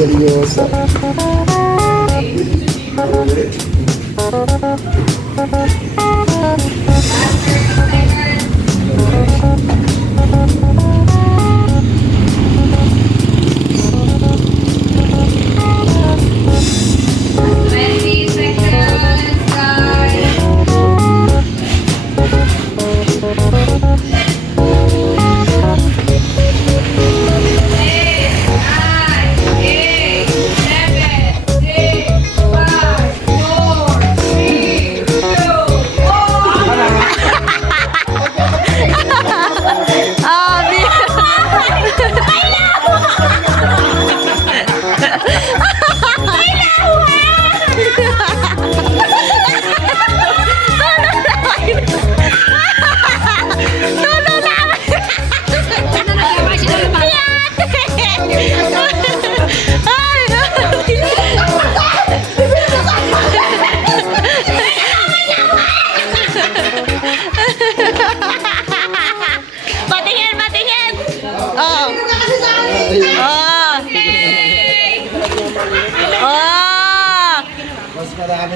seryoso.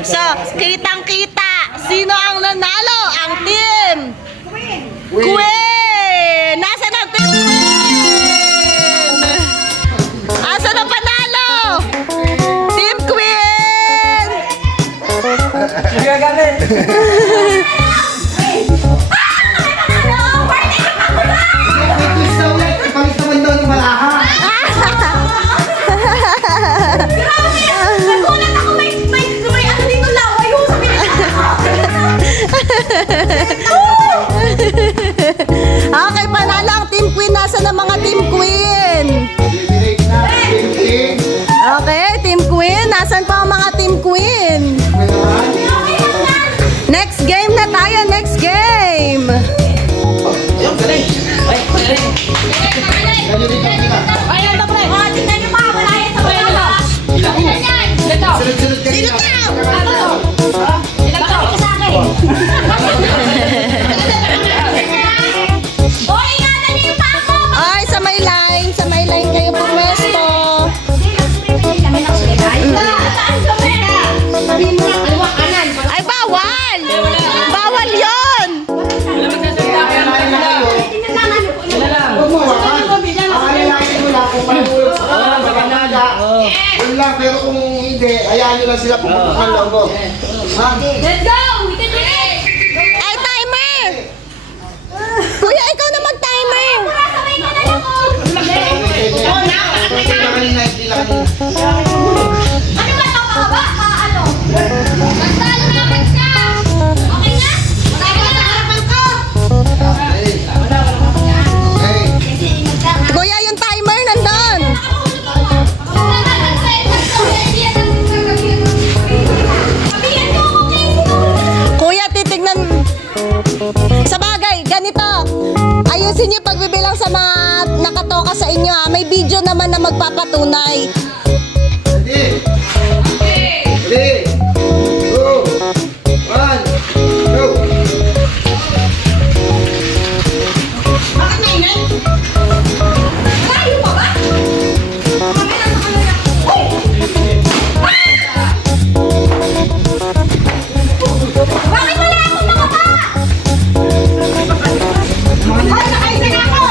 So, kitang-kita, sino ang nanalo? Ang team Queen! Nasaan ang team Queen? Asan ang panalo? Team Queen! Gagamit! Ipalit naman doon yung malaha. Okay, panalo ang Team Queen. Nasaan ang mga Team Queen? Okay, Team Queen. Nasaan pa ang mga Team Queen? Next game na tayo. Next game. Ayan na, pre. Oh, tingnan niyo pa. Wala yan sa wala. Sunod-sunod ka Sino nila. to? Ilang to? Sa akin. Boy, ingatan niyo yung paa ko. Ay, sa may line. Sa may line kayo pumesto. Ay, bawal! Bawal yon! Huwag mo ha. Alalakin mo lang kung panulog sa maganda. Yun lang, pero kung hindi, hayaan nyo lang sila pumutok ng logo. Ha? Let's go! We can do it! Ay, timer! Kuya, ikaw na mag-timer! Sabay ka na lang ko! Hindi lang kanina, hindi lang kanina. Ano ba ito? Ano? Magtalo naman siya! Okay na? Sabi na sa harapan ko! Hey, Kuya, yung timer nandun! Kuya, titignan... Sa bagay, ganito. Ayusin niyo pagbibilang sa mga nakatoka sa inyo ha. May video naman na magpapatunay. ready? Ready? Go! 1, go! Bakit nainay? Layo pa ba? Kami na sa kanila. Uy! Bakit wala akong nakapa? Ay, nakaisa na ako!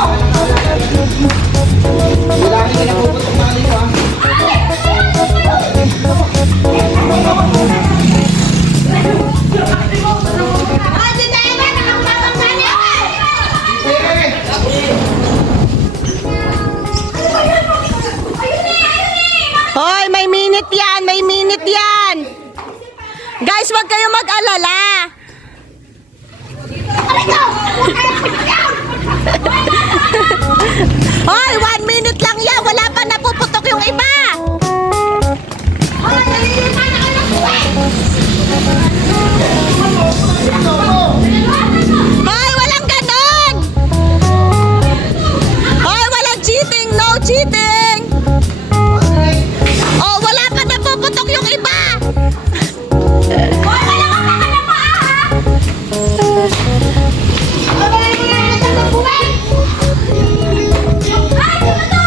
Bilangin ka na puputok na kanina ha. Ah, si Teva, nakapapasa niya! Hey! Hoy, may minute yan! May minute yan! Guys, wag kayo mag-alala! Hoy, 1 minute lang yan! Wala pa napuputok yung iba! Ay, nalilipan na anak ko eh! Hoy, walang ganon! Hoy, walang cheating! No cheating! Oh, wala pa napuputok yung iba! Hoy, wala kang kakalapa ha! Wala yung mga nasa buhay! Ay, ano to?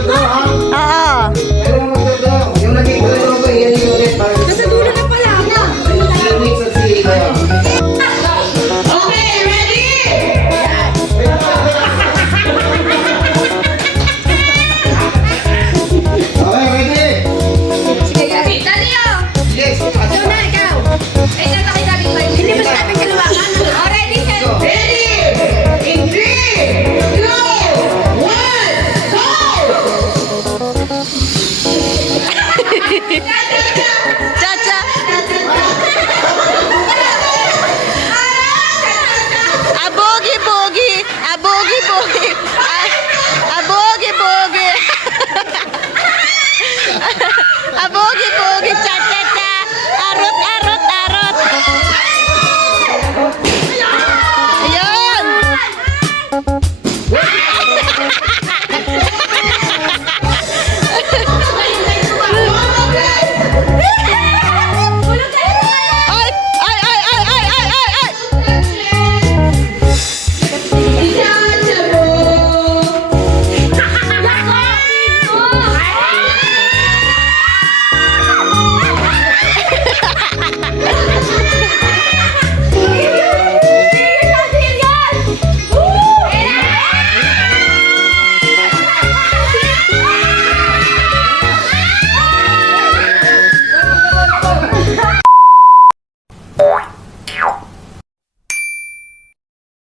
magdodraw, ha? Oo. Meron magdodraw. Yung naging draw ko, yan yung ulit. Nasa dulo na pala. Si Mix at si Leo. Okay, ready? Okay, ready? Sige, dali oh. Yes. Ikaw na, ikaw. Eh, nagkakagaling tayo. Hindi mo sabi kalawakan. Oh, ready, set. Ready? In 3, 2, 1, go!